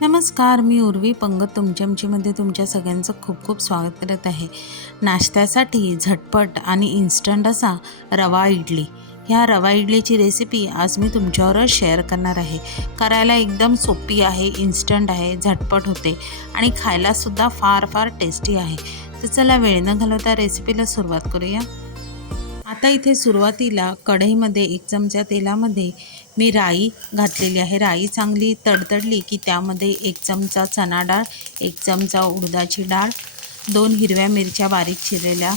नमस्कार मी उर्वी पंगत तुमच्यामध्ये तुमच्या सगळ्यांचं खूप खूप स्वागत करत आहे. नाश्त्यासाठी झटपट आणि इन्स्टंट असा रवा इडली. ह्या रवा इडलीची रेसिपी आज मी तुमच्यावरच शेअर करणार आहे. करायला एकदम सोपी आहे इन्स्टंट आहे झटपट होते आणि खायलासुद्धा फार फार टेस्टी आहे. तर चला वेळ न घालवता रेसिपीला सुरुवात करूया. आता इथे सुरुवातीला कढईमध्ये एक चमचा तेलामध्ये मी राई घातलेली आहे. राई चांगली तडतडली की त्यामध्ये एक चमचा चणा डाळ एक चमचा उडदाची डाळ दोन हिरव्या मिरच्या बारीक चिरलेल्या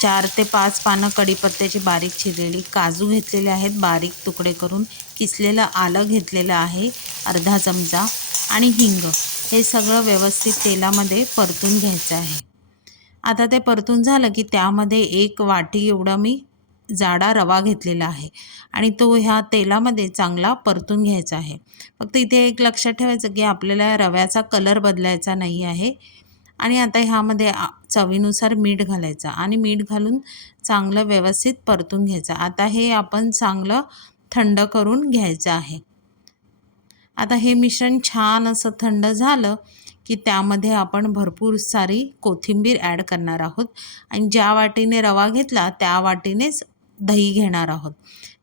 चार ते पाच पानं कढीपत्त्याची बारीक चिरलेली काजू घेतलेले आहेत बारीक तुकडे करून किसलेलं आलं घेतलेलं आहे अर्धा चमचा आणि हिंग. हे सगळं व्यवस्थित तेलामध्ये परतून घ्यायचं आहे. आता ते परतून झालं की त्यामध्ये एक वाटी एवढं मी जाडा रवा घेतलेला आहे आणि तो ह्या तेलामध्ये चांगला परतून घ्यायचा आहे. फक्त इथे एक लक्षात ठेवायचं की आपल्याला रव्याचा कलर बदलायचा नाही आहे. आणि आता ह्यामध्ये चवीनुसार मीठ घालायचं आणि मीठ घालून चांगलं व्यवस्थित परतून घ्यायचं. आता हे आपण चांगलं थंड करून घ्यायचं आहे. आता हे मिश्रण छान असं थंड झालं की त्यामध्ये आपण भरपूर सारी कोथिंबीर ॲड करणार आहोत. आणि ज्या वाटीने रवा घेतला त्या वाटीनेच दही घेणार आहोत.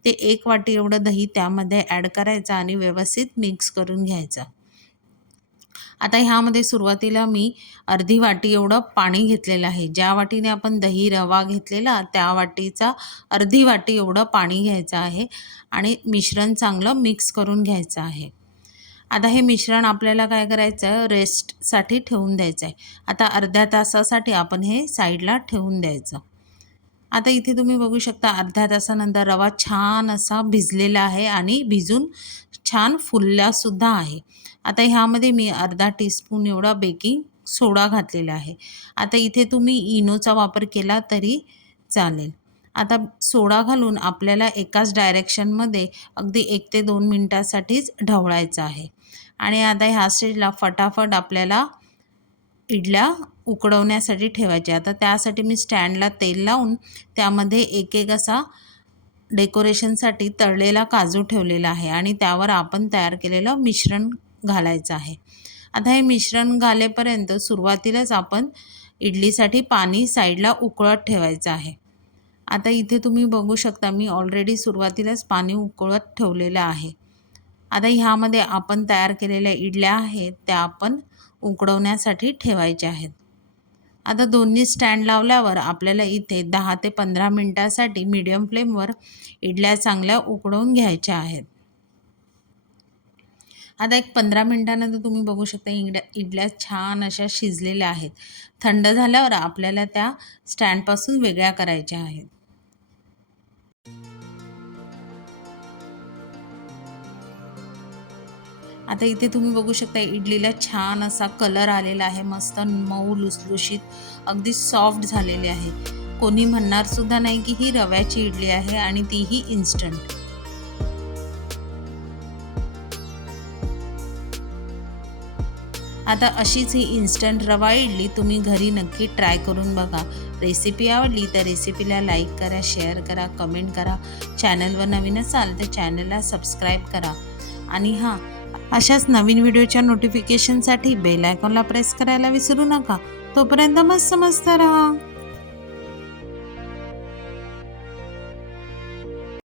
ते एक वाटी एवढं दही त्यामध्ये ॲड करायचं आणि व्यवस्थित मिक्स करून घ्यायचं. आता ह्यामध्ये सुरुवातीला मी अर्धी वाटी एवढं पाणी घेतलेलं आहे. ज्या वाटीने आपण दही रवा घेतलेला त्या वाटीचा अर्धी वाटी एवढं पाणी घ्यायचं आहे आणि मिश्रण चांगलं मिक्स करून घ्यायचं आहे. आता हे मिश्रण आपल्याला काय करायचं आहे? रेस्टसाठी ठेवून द्यायचं आहे. आता अर्ध्या तासासाठी आपण हे साईडला ठेवून द्यायचं. आता इथे तुम्ही बघू शकता अर्ध्या तासानंतर रवा छान असा भिजलेला आहे आणि भिजून छान फुललासुद्धा आहे. आता ह्यामध्ये मी अर्धा टीस्पून एवढा बेकिंग सोडा घातलेला आहे. आता इथे तुम्ही इनोचा वापर केला तरी चालेल. आता सोडा घालून आपल्याला एकाच डायरेक्शनमध्ये अगदी एक ते दोन मिनटासाठीच ढवळायचं आहे. आणि आता ह्या स्टेजला फटाफट आपल्याला इडल्या उकडवण्यासाठी ठेवायचे. आता त्यासाठी मी स्टँडला तेल लावून त्यामध्ये एक एक असा डेकोरेशनसाठी तळलेला काजू ठेवलेला आहे आणि त्यावर आपण तयार केलेलं मिश्रण घालायचं आहे. आता हे मिश्रण घालेपर्यंत सुरुवातीलाच आपण इडलीसाठी पाणी साईडला उकळत ठेवायचं आहे. आता इथे तुम्ही बघू शकता मी ऑलरेडी सुरुवातीलाच पाणी उकळत ठेवलेलं आहे. आता ह्यामध्ये आपण तयार केलेल्या इडल्या आहेत त्या आपण उकडवण्यासाठी ठेवायचे आहेत. आता दोन्ही स्टँड लावल्यावर आपल्याला इथे दहा ते पंधरा मिनटासाठी मीडियम फ्लेमवर इडल्या चांगल्या उकडवून घ्यायच्या आहेत. आता एक पंधरा मिनटानंतर तुम्ही बघू शकता इडल्या इडल्या छान अशा शिजलेल्या आहेत. थंड झाल्यावर आपल्याला त्या स्टँडपासून वेगळ्या करायच्या आहेत. आता इथे तुम्ही बघू शकता इडलीला छान असा कलर आलेला आहे मस्त मऊ लुसलुशीत अगदी सॉफ्ट झालेली आहे. कोणी म्हणणार सुद्धा नाही की ही रव्याची इडली आहे आणि तीही इन्स्टंट आता अशीच ही इन्स्टंट रवा इडली तुम्ही घरी नक्की ट्राय करून बघा. रेसिपी आवडली तर रेसिपीला लाईक करा शेअर करा कमेंट करा. चॅनलवर नवीन असाल तर चॅनलला सबस्क्राईब करा. आणि हां अशाच नवीन व्हिडिओच्या नोटिफिकेशनसाठी बेल आयकॉनला प्रेस करायला विसरू नका. तोपर्यंत मस्त मस्त राहा.